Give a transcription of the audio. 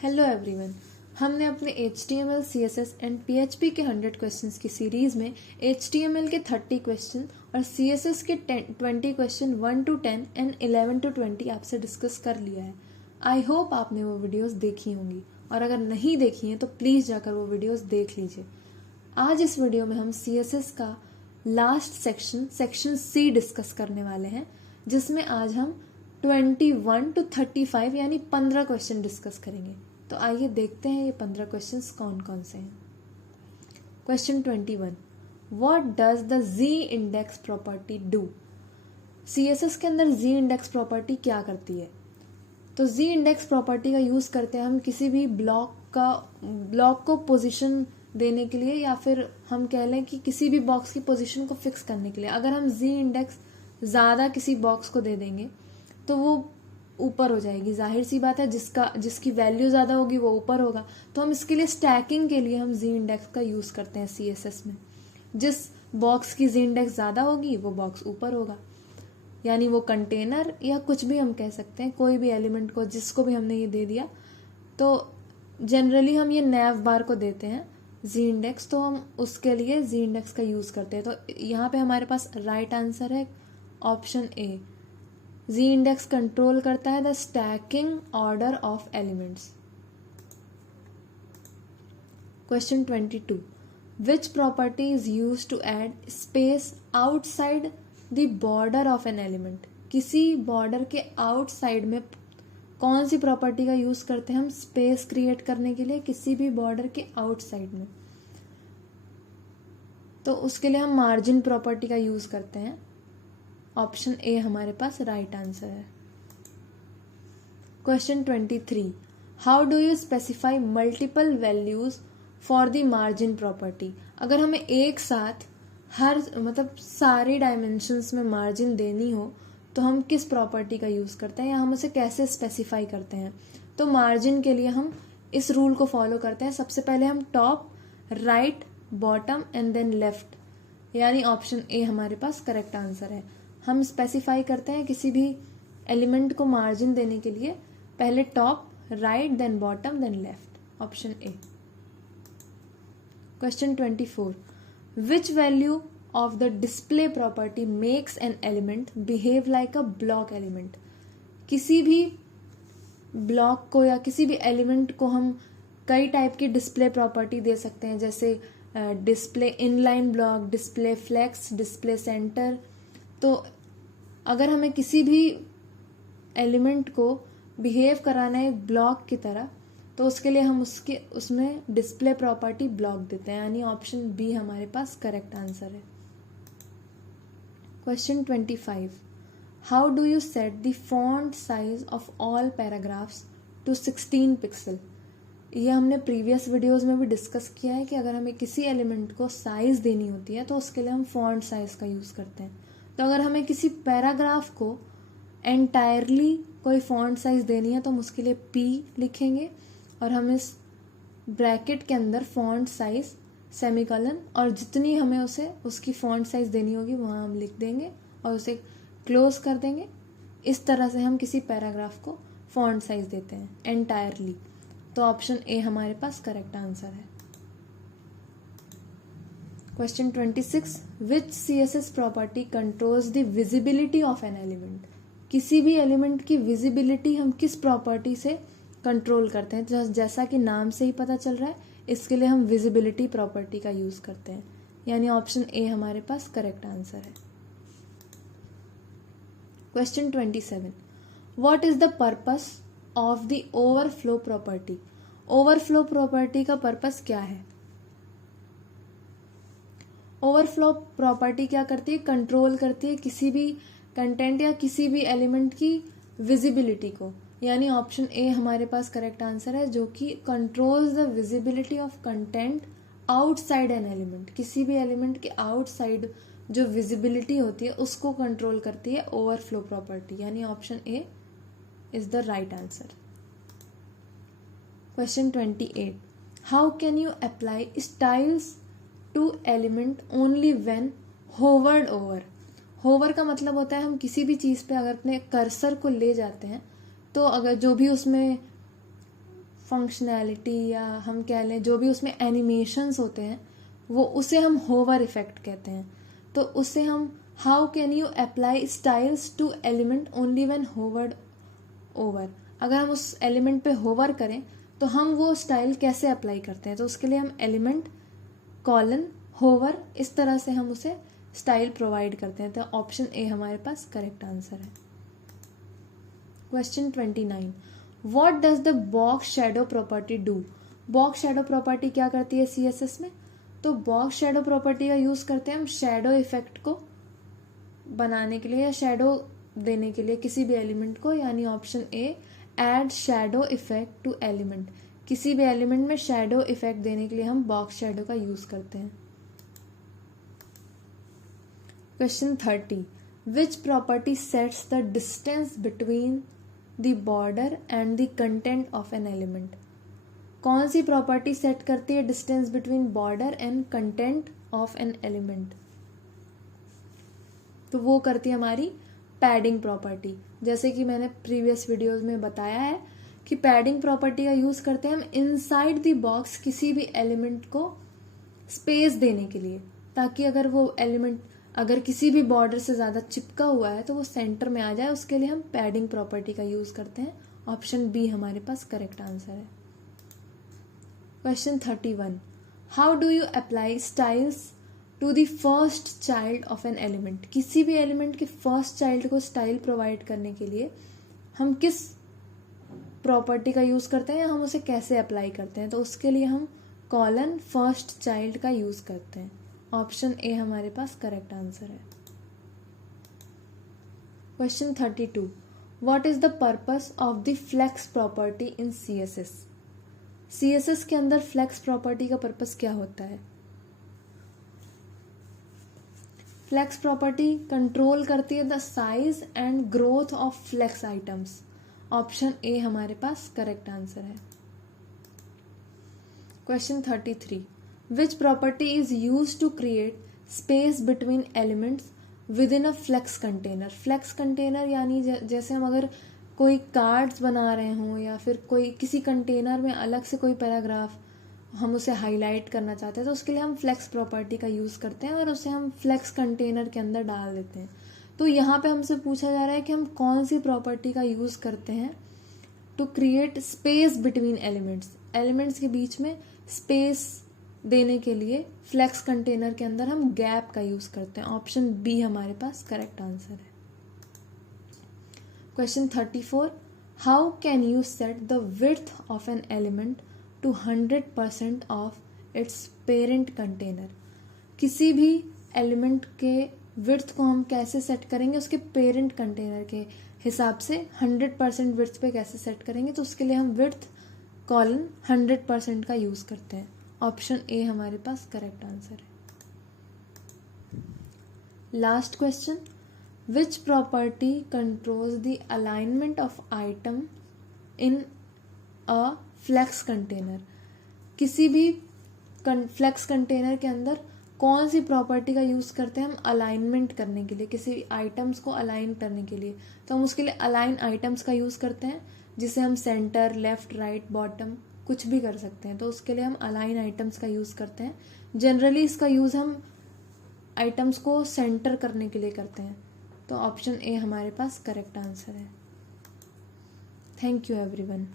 Hello everyone. हमने अपने HTML, CSS and PHP के 100 क्वेश्चंस की सीरीज में HTML के 30 क्वेश्चन और CSS के 20 क्वेश्चन 1 to 10 एंड 11 to 20 आपसे डिस्कस कर लिया है। आई होप आपने वो वीडियोस देखी होंगी और अगर नहीं देखी हैं तो प्लीज़ जाकर वो वीडियोस देख लीजिए। आज इस वीडियो में हम CSS का लास्ट सेक्शन C डिस्कस करने वाले हैं, जिसमें आज हम 21 to 35 यानी 15 क्वेश्चन डिस्कस करेंगे। तो आइए देखते हैं ये 15 क्वेश्चंस कौन कौन से हैं। Question 21, what does the Z index property do? CSS के अंदर Z इंडेक्स प्रॉपर्टी क्या करती है? तो Z इंडेक्स प्रॉपर्टी का यूज़ करते हैं हम किसी भी ब्लॉक को पोजीशन देने के लिए, या फिर हम कह लें कि किसी भी बॉक्स की पोजीशन को फिक्स करने के लिए। अगर हम Z इंडेक्स ज़्यादा किसी बॉक्स को दे देंगे तो वो ऊपर हो जाएगी, जाहिर सी बात है, जिसकी वैल्यू ज़्यादा होगी वो ऊपर होगा। तो हम इसके लिए स्टैकिंग के लिए हम Z इंडेक्स का यूज़ करते हैं CSS में। जिस बॉक्स की Z इंडेक्स ज़्यादा होगी वो बॉक्स ऊपर होगा, यानी वो कंटेनर या कुछ भी हम कह सकते हैं, कोई भी एलिमेंट को जिसको भी हमने ये दे दिया। तो जनरली हम ये नैव बार को देते हैं Z इंडेक्स, तो हम उसके लिए Z इंडेक्स का यूज़ करते हैं। तो यहाँ पे हमारे पास राइट आंसर है option A. Z index control करता है the stacking order of elements. Question 22, which property is use to add space outside the border of an element? किसी बॉर्डर के आउटसाइड में कौन सी प्रॉपर्टी का यूज करते हैं हम स्पेस क्रिएट करने के लिए किसी भी बॉर्डर के आउटसाइड में? तो उसके लिए हम मार्जिन प्रॉपर्टी का यूज करते हैं। ऑप्शन ए हमारे पास राइट आंसर है। Question 23, how do you specify multiple values for the margin property? अगर हमें एक साथ सारे डायमेंशंस में मार्जिन देनी हो तो हम किस प्रॉपर्टी का यूज करते हैं या हम उसे कैसे स्पेसिफाई करते हैं? तो मार्जिन के लिए हम इस रूल को फॉलो करते हैं। सबसे पहले हम top, right, bottom and then left, यानी ऑप्शन ए हमारे पास करेक्ट आंसर है। हम स्पेसिफाई करते हैं किसी भी एलिमेंट को मार्जिन देने के लिए पहले top, right, then bottom, then left, option A. Question 24, which value of the display property makes an element behave like a block element? किसी भी ब्लॉक को या किसी भी एलिमेंट को हम कई टाइप की डिस्प्ले प्रॉपर्टी दे सकते हैं, जैसे display inline block, display flex, display center. तो अगर हमें किसी भी एलिमेंट को बिहेव कराना है एक ब्लॉक की तरह, तो उसके लिए हम उसमें डिस्प्ले प्रॉपर्टी ब्लॉक देते हैं, यानी ऑप्शन बी हमारे पास करेक्ट आंसर है। Question 25, how do you set the font size of all paragraphs to 16 pixel? ये हमने प्रीवियस वीडियोस में भी डिस्कस किया है कि अगर हमें किसी एलिमेंट को साइज देनी होती है तो उसके लिए हम फॉन्ट साइज का यूज़ करते हैं। तो अगर हमें किसी पैराग्राफ को एंटायरली कोई फॉन्ट साइज देनी है तो हम उसके लिए P लिखेंगे और हम इस ब्रैकेट के अंदर फॉन्ट साइज सेमीकोलन और जितनी हमें उसकी फॉन्ट साइज देनी होगी वहाँ हम लिख देंगे और उसे क्लोज कर देंगे। इस तरह से हम किसी पैराग्राफ को फॉन्ट साइज देते हैं एंटायरली। तो ऑप्शन ए हमारे पास करेक्ट आंसर है। Question 26, which CSS property controls the visibility of an element? किसी भी एलिमेंट की विजिबिलिटी हम किस प्रॉपर्टी से कंट्रोल करते हैं? जैसा कि नाम से ही पता चल रहा है, इसके लिए हम विजिबिलिटी प्रॉपर्टी का यूज करते हैं, यानी ऑप्शन ए हमारे पास करेक्ट आंसर है। Question 27, what is the purpose of the overflow property? Overflow property का पर्पस क्या है? ओवरफ्लो प्रॉपर्टी क्या करती है? कंट्रोल करती है किसी भी कंटेंट या किसी भी एलिमेंट की विजिबिलिटी को, यानी ऑप्शन ए हमारे पास करेक्ट आंसर है, जो कि controls the visibility of content outside N element. किसी भी एलिमेंट के आउटसाइड जो विजिबिलिटी होती है उसको कंट्रोल करती है ओवरफ्लो प्रॉपर्टी, यानी option A is the right answer. Question 28, how can you apply styles to element only when hovered over? Hover का मतलब होता है हम किसी भी चीज़ पे अगर अपने कर्सर को ले जाते हैं तो अगर जो भी उसमें फंक्शनैलिटी या हम कह लें जो भी उसमें एनिमेशंस होते हैं वो उसे हम होवर इफेक्ट कहते हैं। तो उसे हम how can you apply styles to element only when hovered over, अगर हम उस एलिमेंट पे होवर करें तो हम वो स्टाइल कैसे अप्लाई करते हैं, तो उसके लिए हम एलिमेंट कॉलन होवर इस तरह से हम उसे स्टाइल प्रोवाइड करते हैं। तो ऑप्शन ए हमारे पास करेक्ट आंसर है। Question 29, what does the box shadow property do. Box shadow property क्या करती है CSS में, तो बॉक्स शैडो प्रॉपर्टी का यूज करते हैं हम शैडो इफेक्ट को बनाने के लिए या शैडो देने के लिए किसी भी एलिमेंट को, यानी option A add shadow effect to element, किसी भी एलिमेंट में शैडो इफेक्ट देने के लिए हम बॉक्स शैडो का यूज करते हैं। Question 30, which property sets the distance between the border and the content of an element. कौन सी प्रॉपर्टी सेट करती है distance between border and content of an element, तो वो करती है हमारी पैडिंग प्रॉपर्टी। जैसे कि मैंने प्रीवियस वीडियोस में बताया है कि पैडिंग प्रॉपर्टी का यूज करते हैं हम इनसाइड द बॉक्स किसी भी एलिमेंट को स्पेस देने के लिए, ताकि अगर वो एलिमेंट अगर किसी भी बॉर्डर से ज़्यादा चिपका हुआ है तो वो सेंटर में आ जाए, उसके लिए हम पैडिंग प्रॉपर्टी का यूज करते हैं। ऑप्शन बी हमारे पास करेक्ट आंसर है। Question 31, how do you apply styles to the first child of an element. किसी भी एलिमेंट के फर्स्ट चाइल्ड को स्टाइल प्रोवाइड करने के लिए हम किस प्रॉपर्टी का यूज करते हैं या हम उसे कैसे अप्लाई करते हैं, तो उसके लिए हम कॉलन फर्स्ट चाइल्ड का यूज करते हैं। ऑप्शन ए हमारे पास करेक्ट आंसर है। Question 32, what is the purpose of the flex property in CSS। CSS के अंदर फ्लेक्स प्रॉपर्टी का पर्पस क्या होता है। फ्लेक्स प्रॉपर्टी कंट्रोल करती है the size and growth of flex items. Option A हमारे पास करेक्ट आंसर है। Question 33, which property is use to create space between elements within a flex container. Flex container यानी जैसे हम अगर कोई कार्ड्स बना रहे हों या फिर कोई किसी कंटेनर में अलग से कोई पैराग्राफ हम उसे हाईलाइट करना चाहते हैं, तो उसके लिए हम फ्लेक्स प्रॉपर्टी का यूज़ करते हैं और उसे हम फ्लेक्स कंटेनर के अंदर डाल देते हैं। तो यहाँ पे हमसे पूछा जा रहा है कि हम कौन सी प्रॉपर्टी का यूज़ करते हैं to create space between elements. Elements के बीच में स्पेस देने के लिए फ्लेक्स कंटेनर के अंदर हम गैप का यूज़ करते हैं। ऑप्शन बी हमारे पास करेक्ट आंसर है। Question 34, how can you set the width of an element to 100% of its parent container. किसी भी एलिमेंट के विड्थ को हम कैसे सेट करेंगे, उसके पेरेंट कंटेनर के हिसाब से 100% विड्थ पे कैसे सेट करेंगे, तो उसके लिए हम विड्थ कॉलन 100% का यूज करते हैं। ऑप्शन ए हमारे पास करेक्ट आंसर है। Last question, which property controls the alignment of item in a flex container. किसी भी फ्लेक्स कंटेनर के अंदर कौन सी प्रॉपर्टी का यूज़ करते हैं हम अलाइनमेंट करने के लिए, किसी भी आइटम्स को अलाइन करने के लिए, तो हम उसके लिए अलाइन आइटम्स का यूज़ करते हैं, जिसे हम सेंटर, लेफ्ट, राइट, बॉटम कुछ भी कर सकते हैं, तो उसके लिए हम अलाइन आइटम्स का यूज़ करते हैं। जनरली इसका यूज़ हम आइटम्स को सेंटर करने के लिए करते हैं। तो ऑप्शन ए हमारे पास करेक्ट आंसर है। Thank you everyone.